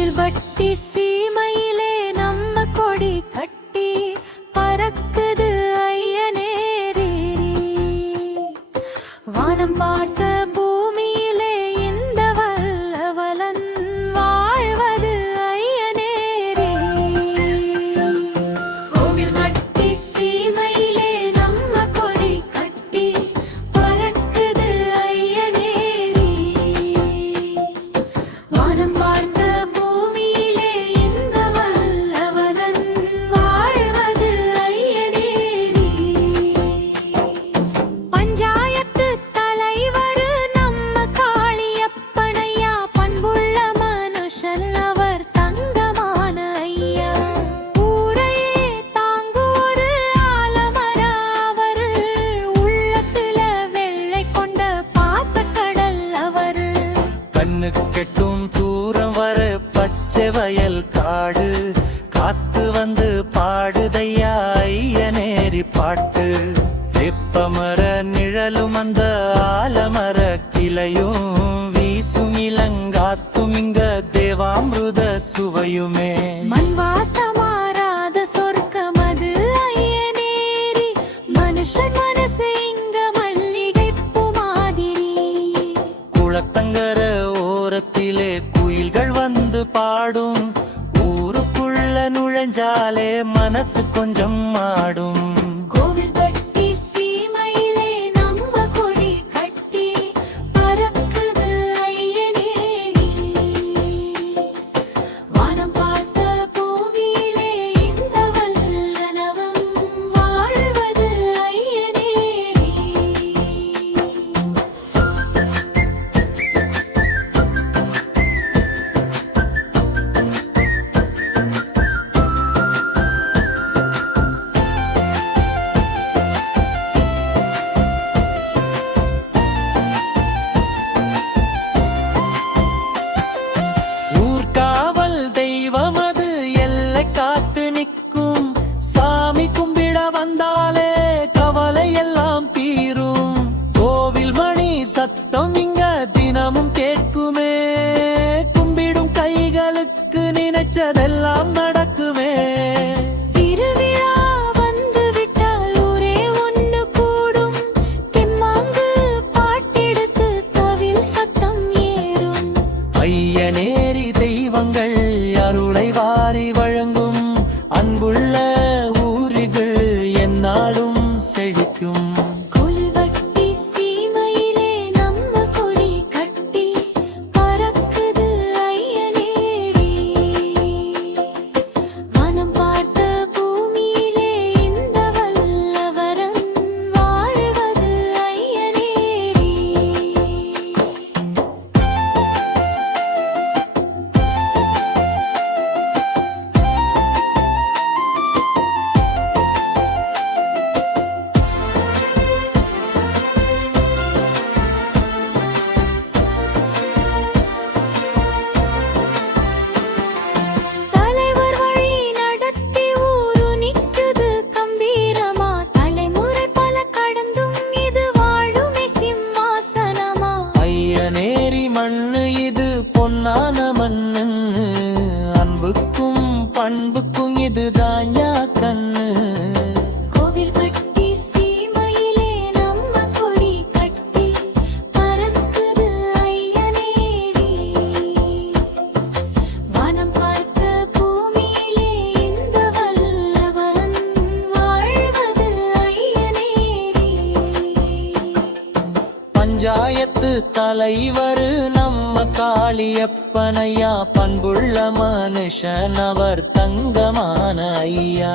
கோவில் வட்டி சீமையிலே நம்ம கொடி கட்டி பறக்குது ஐயனேரி. வானம் பார்த்த பூமியிலே இந்த வல்லவலன் வாழ்வது ஐயனேரி. கோவில் வட்டி சீமையிலே நம்ம கொடி கட்டி பறக்குது ஐயனேரி. வானம் பார்த்த பூமியிலே இந்த வல்லவலன் வாழ்வது ஐயனேரி. பஞ்சாயத்து தலைவர் நம்ம காளியப்பனையா, பண்புள்ள மனுஷன் அவர் தங்கமான ஐயா. ஊரையே தாங்குவோரு ஆலமர அவர், உள்ளத்துல வெள்ளை கொண்ட பாசக்கடல் அவர். கண்ணு கெட்டும் தூரம் வர பச்சை வயல் காடு காத்து வந்து பாடுதையா ஐயனேரி பாட்டு. வெப்பமர நிழலும் அந்த ஆலமர கிளையும் வீசும் இளங்காத்தும் இங்க தேவாமிருத சுவையுமே. மண் வாசமாறாத சொர்க்கமது ஐயனேரி. மனுஷன் மனசு இங்க மல்லிகைப்பூ மாதிரி. குளத்தங்கர ஓரத்திலே குயில்கள் வந்து பாடும், ஊருக்குள்ள நுழைஞ்சாலே மனசு கொஞ்சம் ஆடும். கோவில் வட்டி சீமையிலே நம்ம கொடி கட்டி பறக்குது ஐயனேரி. வானம் பார்த்த பூமியிலே இந்த வல்லனவம் வாழ்வது ஐயனேரி. ஊர்காவல் தெய்வம் அது எல்லை காத்து நிற்கும். சாமி கும்பிட வந்தாலே கவலை எல்லாம் தீரும். கோவில் மணி சத்தம் இங்க தினமும் கேட்குமே. கும்பிடும் கைகளுக்கு நினைச்சதெல்லாம் நடக்குமே. திருவிழா வந்து விட்டால் ஊரே ஒன்று கூடும். தெம்மாங்கு பாட்டெடுத்து தவில் சத்தம் ஏறும். ஐயனேரி தெய்வங்கள் அருளை வாரி வழங்கும். அன்புள்ள ஊரிகள் எந்நாளும் செழிக்கும். கோவில் வட்டி சீமையிலே நம்ம கொடி கட்டி பறக்குது ஐயனேரி. வானம் பார்த்த பூமியிலே இந்த வல்லவரன் வாழ்வது ஐயனேரி. தலைவர் வழி நடத்தி ஊரு நிக்குது கம்பீரமா. தலைமுறை பல கடந்தும் இது வாழுமே சிம்மாசனமா. ஐயனேரி மண்ணு இது பொன்னான மண்ணு. அன்புக்கும் பண்புக்கும் இதுதான் யா கண்ணு. கோவில் வட்டி சீமையிலே நம்ம கொடி கட்டி பறக்குது ஐயனேரி. வானம் பார்த்த பூமியிலே இந்த வல்லவன் வாழ்வது ஐயனேரி. பஞ்சாயத்து தலைவர் நம்ம காளியப்பனையா, பண்புள்ள மனுஷன் அவர் தங்கமான ஐயா.